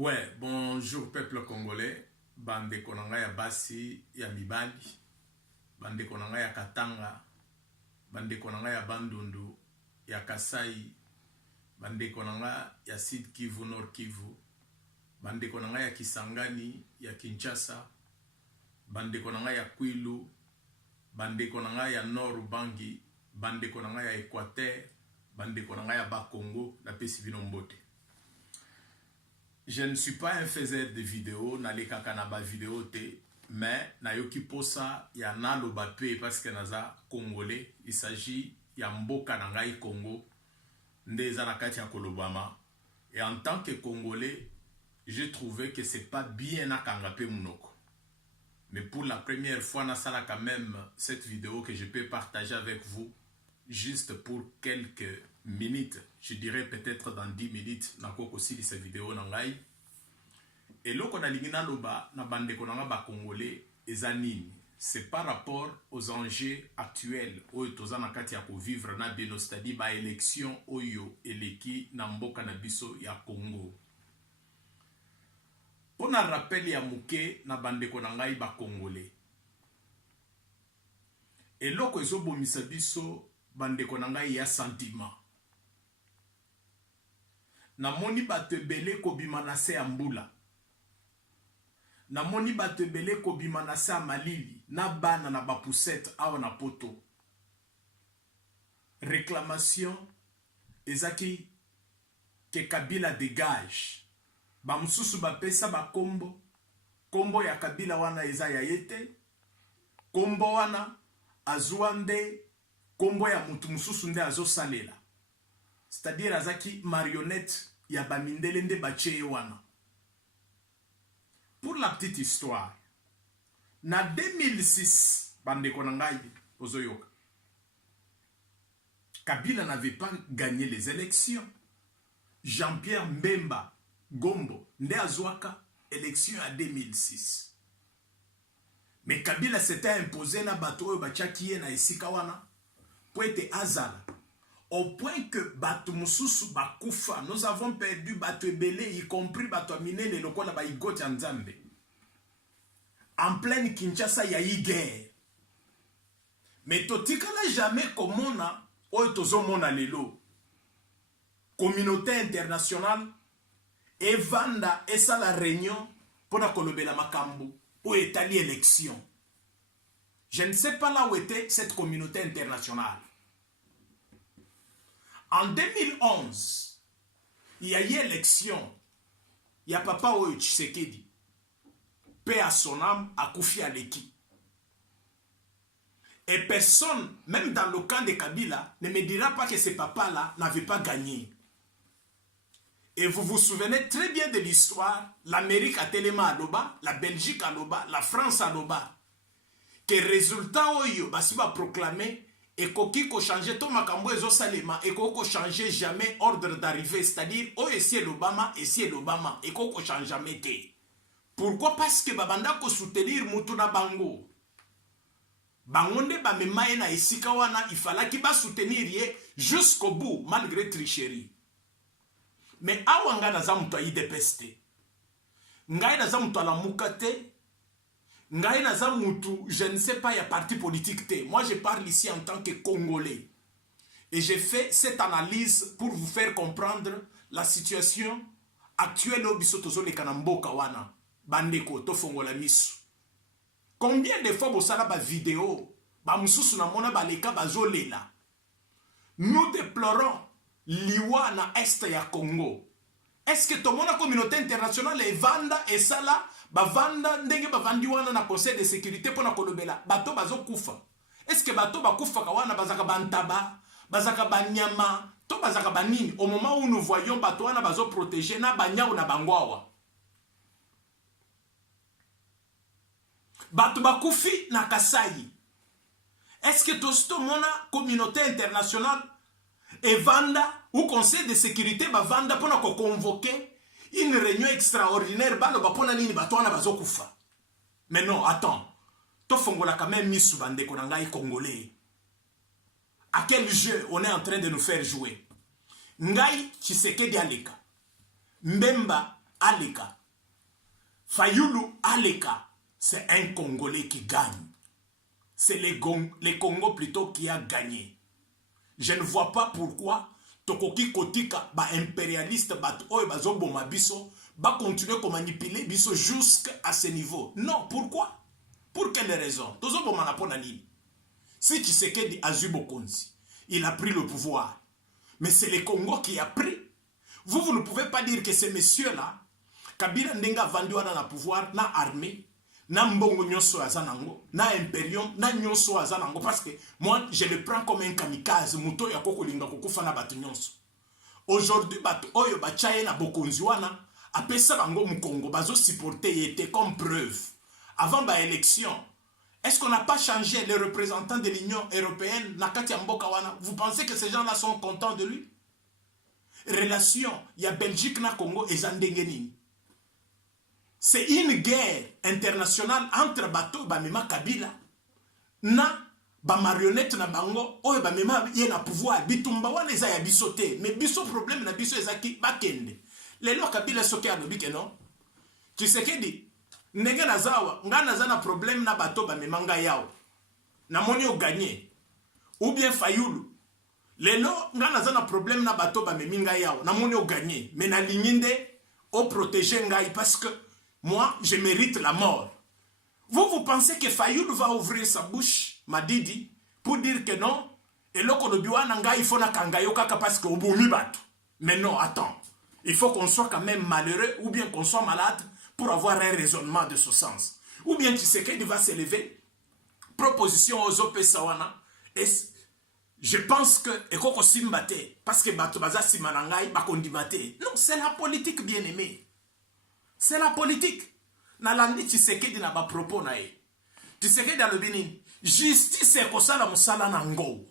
Ouais, bonjour peuple congolais. Bande konanga ya basi ya mibali. Bande konanga ya Katanga. Bande konanga ya Bandundu. Ya Kasai. Bande konanga ya Sud Kivu, Nord Kivu. Bande konanga ya Kisangani, ya Kinshasa. Bande konanga ya Kwilu. Bande konanga ya Nord Bangi. Bande konanga ya Équateur. Bande konanga ya Bakongo. La pesi binombote. Je ne suis pas un faiseur de vidéos, n'allez kakanaba vidéo te, mais nayoki posa ya nalo bape parce que naza congolais, il s'agit ya mboka nangai Congo, ndeza nakati ya kolobama. Et en tant que congolais, j'ai trouvé que c'est pas bien akangape munoko. Mais pour la première fois, nasala quand même cette vidéo que je peux partager avec vous, juste pour quelques minutes, je dirais peut-être dans 10 minutes, nakoko aussi cette vidéo nangai. Et là qu'on a l'ingina loba na bande konanga ba congolais ezanini. C'est par rapport aux enjeux actuels oyo tozana kati ya ko vivre na bino, c'est-à-dire ba élection oyo eleki na mboka na biso ya Congo. Pour na rappel ya muke na bande konanga ba congolais. Et là ko ezobomisa biso bande konanga ya sentiment. Na moni batebele ko bimana se ambula. Na moni batebele ko bimana se malili na bana na bapoussette awa na poto. Réclamation ezaki ke Kabila dégage. Ba mususu bapesa ba kombo ya Kabila wana eza ya yete. Kombo wana azuande kombo ya mutu mususu nde azo salela. C'est-à-dire azaki marionnette ya bamindele nde bache wana. Pour la petite histoire, na 2006, bande konangai ozoyoka, Kabila n'avait pas gagné les élections. Jean-Pierre Mbemba Gombo nde azwaka élection en 2006. Mais Kabila s'était imposé na bato oyo bachaki ye na esika wana pour être azala. Au point que bato mususu bakufa, nous avons perdu bato ebele, y compris bato minene lokola ba igoti nzambe. En pleine Kinshasa ya yi guerre. Mais totikala jamais komona oyo tozomona lelo. Communauté internationale evanda esa la réunion pour na kolobela makambo pour établir élection. Je ne sais pas là où était cette communauté internationale. En 2011, il y a eu élection. Il y a Papa Oyo Tshisekedi. Paix à son âme, à Koufi Aleki. Et personne, même dans le camp de Kabila, ne me dira pas que ce papa-là n'avait pas gagné. Et vous vous souvenez très bien de l'histoire. L'Amérique a tellement à l'Oba, la Belgique à l'Oba, la France à l'Oba. Que le résultat Oyo, basi va proclamer. Et koki ko changer to makambo ezo salema et ko changer jamais ordre d'arrivée, c'est-à-dire o essayer l'Obama et ko change jamais te. Pourquoi? Parce que babanda ko soutenir mutu na bango. Bangonde ba memaye na esika wana il fallait ki ba soutenir ye jusqu'au bout malgré tricherie. Mais awanga na za mutu idepeste. Ngai na za mutu ala mukate. Ngai naza mutu, je ne sais pas, il y a parti politique te. Moi, je parle ici en tant que Congolais. Et j'ai fait cette analyse pour vous faire comprendre la situation actuelle au bisotozo le kanamboka wana. Bandeko, to fongola misu. Combien de fois bosala ba vidéo, ba mususu na mona ba leka bazolela. Nous déplorons liwa na est ya Congo. Est-ce que tout le monde la communauté internationale est vanda et ça là? Bavanda ndenge bavandi wana na conseil de sécurité pour na kolobela bato bazo kufa. Est-ce que bato bakufa kawana bazaka bantaba bazaka banyama to bazaka banini au moment où nous voyons bato wana bazo protéger na banyao na bangwawa bato bakufi na Kasai. Est-ce que tout mona communauté internationale et vanda ou conseil de sécurité bavanda pour na ko convoquer une réunion extraordinaire, mais non, attends. Tofongola quand même mis sous bande konangai congolais. À quel jeu on est en train de nous faire jouer? Ngai Tshisekedi aleka. Mbemba Aleka. Fayoulou Aleka, c'est un Congolais qui gagne. C'est les Congo plutôt qui a gagné. Je ne vois pas pourquoi Tokoki Kotika, ba impérialiste, ba oy ba zoboma biso, ba continuer à manipuler biso jusqu'à ce niveau. Non, pourquoi? Pour quelle raison? Tozoboma na pona nini? Si Tshisekedi a Bokonzi, il a pris le pouvoir. Mais c'est le Congo qui a pris. Vous ne pouvez pas dire que ces messieurs-là, Kabila Ndenga vendu na pouvoir, na armée, na mbongo nyonso azanango, na imperium, na nyonso azanango, parce que moi, je le prends comme un kamikaze, muto ya koko linga kukufa na batu nyonso. Aujourd'hui, batu oyo bachaye na Bokonzi wana, apesa bango mukongo, bazo supporter yete comme preuve. Avant ba élection, est-ce qu'on n'a pas changé les représentants de l'Union européenne, Nakati Mboka wana? Vous pensez que ces gens-là sont contents de lui? Relation, il y a Belgique na Congo et Zandengeni. C'est une guerre internationale entre bateau bamema Kabila na ba marionnette na bango oyo bamema ye na pouvoir bitumba wana eza ya biso te, mais biso problème na biso ezaki bakende. Lelo Kabila soki alobi ke non. Tshisekedi ndenge nazawa nga naza na problème na bateau bamema nga yao. Na moni o gagner. Ou bien Fayoulou. Lelo nga naza na problème na bateau bamemi nga yao. Na moni o gagner. Mais na ligninde o protéger ngai parce que moi, je mérite la mort. Vous pensez que Fayoulou va ouvrir sa bouche, Madidi, pour dire que non, et là, il faut na parce que oboumi bato. Mais non, attends. Il faut qu'on soit quand même malheureux ou bien qu'on soit malade pour avoir un raisonnement de ce sens. Ou bien tu sais qu'il va s'élever, proposition aux OP Sawana, et je pense que, et koko simbate, parce que bato baza simanangai, bakondimate. Non, c'est la politique bien aimée. C'est la politique. Nalandi Tshisekedi na ba propos na e. Tshisekedi alobini, justice e kosala musala na ngo.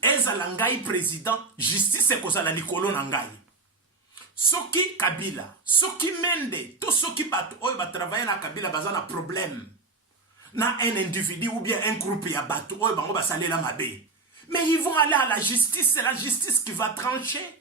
Ezala ngai président, justice e kosala likolo na ngai. Soki Kabila, soki Mende, to soki bato oyo ba travailler na Kabila baza na problème. Na un individu ou bien un groupe ya bato oyo bango basalela mabe. Mais ils vont aller à la justice, c'est la justice qui va trancher.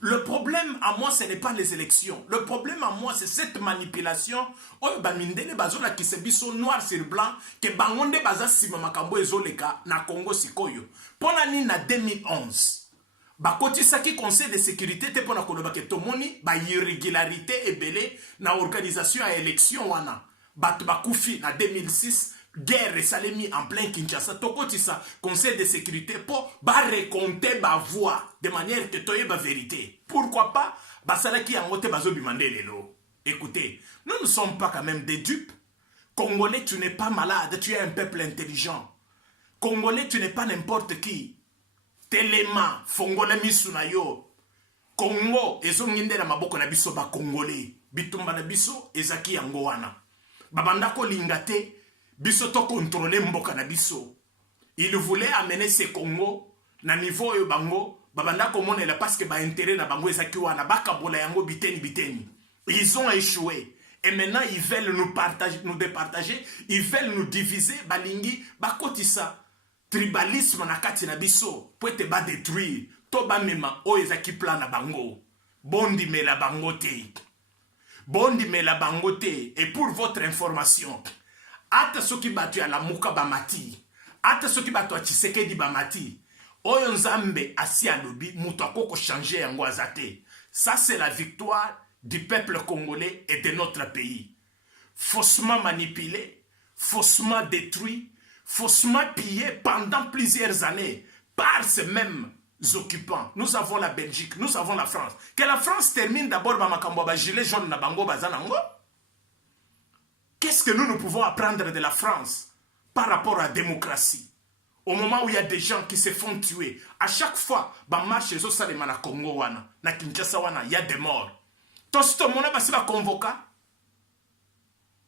Le problème à moi, ce n'est pas les élections. Le problème à moi, c'est cette manipulation. Oyo bamindele bazola ki se biso noir sur blanc que bangonde baza sima makambo ezoleka na Congo sikoyo. Pona ni na 2011. Bakoti saki conseil de sécurité te pona koloba ke tomoni ba irrégularité ebele na organisation à élection wana. Bat bakufi na 2006. Guerre salemi en plein Kinshasa. Tokotisa conseil de sécurité pour recompter ma voix de manière que toye ba vérité. Pourquoi pas basalaki yangote bazo bimande lelo. Écoutez, nous ne sommes pas quand même des dupes. Congolais, tu n'es pas malade, tu es un peuple intelligent. Congolais, tu n'es pas n'importe qui. Telema, Fongola misunayo. Congo, ezonginde na maboko na biso ba Congolais. Bitumba na biso ezaki yango wana. Babandako lingate. Biso to contrôler mboka na biso. Il voulait amener ce Congo na niveau yo bango, babanda komonela parce que ba intérêt na bango ezaki wana bakabola yango biteni. Ils ont échoué. Et maintenant ils veulent nous partager, nous départager, ils veulent nous diviser, balingi bakotisa tribalisme na kati na biso pour te ba détruire. To ba mema o ezaki plan na bango. Bondi me la bangote. Bondi me la bangote. Et pour votre information, ata soki batu ya la muka bamati, ata soki batu ya Tshisekedi bamati, oyo nzambe asi alobi mutu akoko changer yango azate. Ça c'est la victoire du peuple congolais et de notre pays. Faussement manipulé, faussement détruit, faussement pillé pendant plusieurs années par ces mêmes occupants. Nous avons la Belgique, nous avons la France. Que la France termine d'abord ba makambo ba gilet jaune na bango bazanango. Qu'est-ce que nous pouvons apprendre de la France par rapport à la démocratie? Au moment où il y a des gens qui se font tuer, à chaque fois, bah marche les autres na Congo wana, na Kinshasa wana, il y a des morts. Tosto mona basi ba convoca,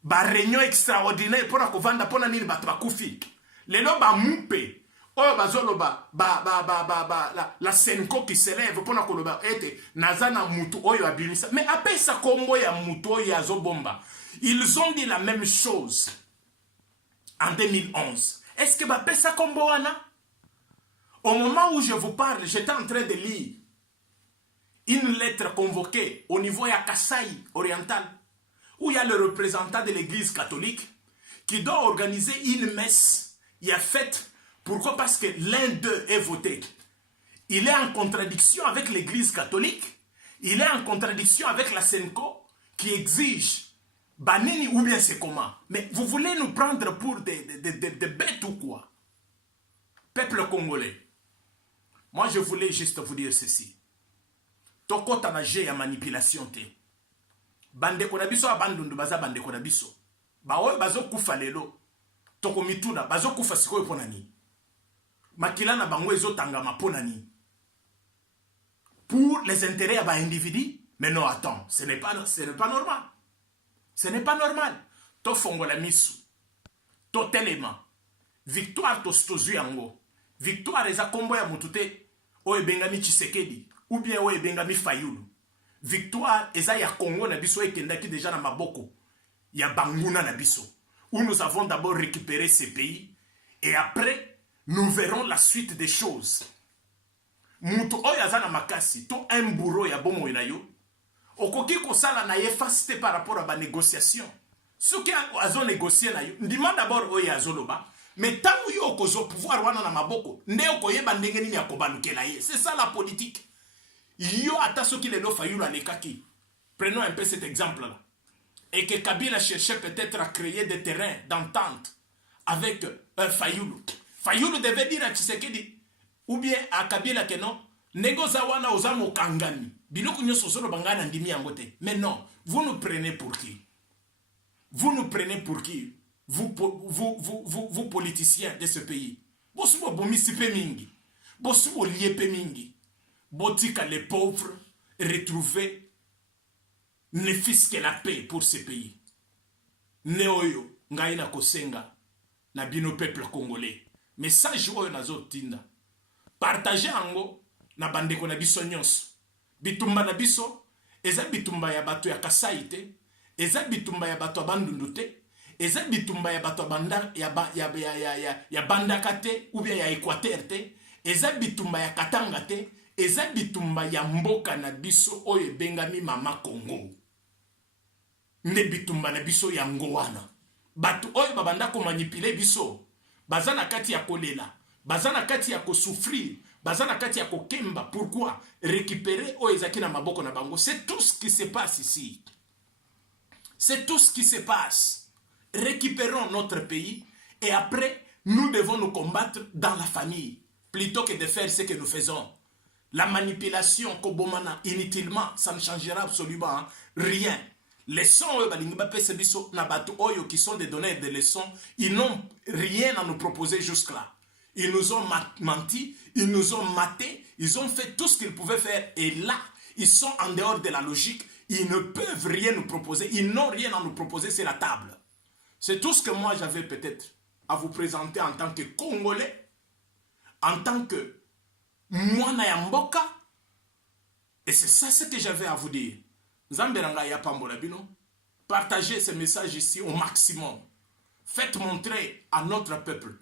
ba réunion extraordinaire pour la kovanda pour nini ba bakufi. Lelo ba mumpe, oh bazolo la senko qui s'élève pour na koloba ete nazana mutu oyo abimisa. Mais après ça Congo ya mutu oyo ya zobomba. Ils ont dit la même chose en 2011. Est-ce que Bapé ça comme Boana? Au moment où je vous parle, j'étais en train de lire une lettre convoquée au niveau de Kasaï oriental, où il y a le représentant de l'église catholique qui doit organiser une messe. Il y a fête. Pourquoi? Parce que l'un d'eux est voté. Il est en contradiction avec l'église catholique. Il est en contradiction avec la Senko qui exige Banini ou bien c'est comment. Mais vous voulez nous prendre pour des bêtes ou quoi? Peuple congolais. Moi je voulais juste vous dire ceci. Toko tanaje ya manipulation te. Bande konabiso abandundu baza bande konabiso. Baoy bazo kufa lelo. Toko mituna bazo kufa sikoyo ponani. Makila na bango ezotangama ponani. Pour les intérêts à individus. Mais non, attends, ce n'est pas normal. Ce n'est pas normal. To fongola misu. To telema. Victoire to stozu yango. Victoire eza kombo ya mutute. Oye bengami Tshisekedi. Ou bien oye bengami Fayulu. Victoire eza ya Congo na biso ekendaki déjà na maboko. Ya Banguna na biso. Où nous avons d'abord récupéré ces pays. Et après, nous verrons la suite des choses. Mutu oyo azana makasi to un bourreau ya bomo na yo okoki kosala na ye facile par rapport à ba négociation soki azo négocier na yo ndima d'abord oyo azoloba mais tangu yo kozo pouvoir wana na maboko nde okoyeba ndenge nini akobanukela ye. C'est ça la politique. Yo ata soki lelo Fayulu alekaki, prenons un peu cet exemple là, et que Kabila cherchait peut-être à créer des terrains d'entente avec Fayulu. Fayulu devait dire à Tshisekedi ou bien à Kabila que non, négoza wana ozamo kangami. Biloko nyoso solo bangana ndimi yangote. Mais non, vous nous prenez pour qui? Vous nous prenez pour qui? Vous politiciens de ce pays. Bosubo bomisipe mingi. Bosubo liepe mingi. Botika les pauvres retrouver ne fils que la paix pour ce pays. Neoyo ngaina kosenga na bino peuple congolais. Message oyo nazo tinda. Partagez ango na bandeko na biso nyonso. Bitumba na biso eza bitumba ya bato ya Kasai te, eza bitumba ya bato ya Bandundu te, eza bitumba ya bato ya Bandaka te ou bien ya Équateur te, eza bitumba ya Katanga te, eza bitumba ya mboka na biso oyo bengami Mama Congo. Nde bitumba na biso ya ngowana. Bato oyo babanda ko manipuler biso. Bazana kati ya kolela. Bazana kati ya kosouffrir. Bazana kati ya kokemba. Pourquoi? Récupérer oezaki na maboko na bango. C'est tout ce qui se passe ici. C'est tout ce qui se passe. Récupérons notre pays et après, nous devons nous combattre dans la famille. Plutôt que de faire ce que nous faisons. La manipulation kobomana inutilement, ça ne changera absolument rien. Les sons qui sont des donneurs de leçons, ils n'ont rien à nous proposer jusque-là. Ils nous ont menti, ils nous ont maté, ils ont fait tout ce qu'ils pouvaient faire. Et là, ils sont en dehors de la logique. Ils ne peuvent rien nous proposer. Ils n'ont rien à nous proposer, c'est la table. C'est tout ce que moi j'avais peut-être à vous présenter en tant que Congolais, en tant que Mwana ya Mboka. Et c'est ça ce que j'avais à vous dire. Partagez ce message ici au maximum. Faites montrer à notre peuple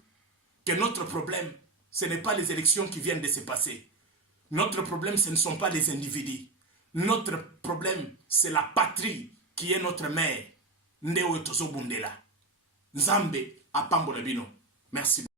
que notre problème, ce n'est pas les élections qui viennent de se passer. Notre problème, ce ne sont pas les individus. Notre problème, c'est la patrie qui est notre mère. Ndeo Tozo Bundela. Nzambe apambola bino. Merci.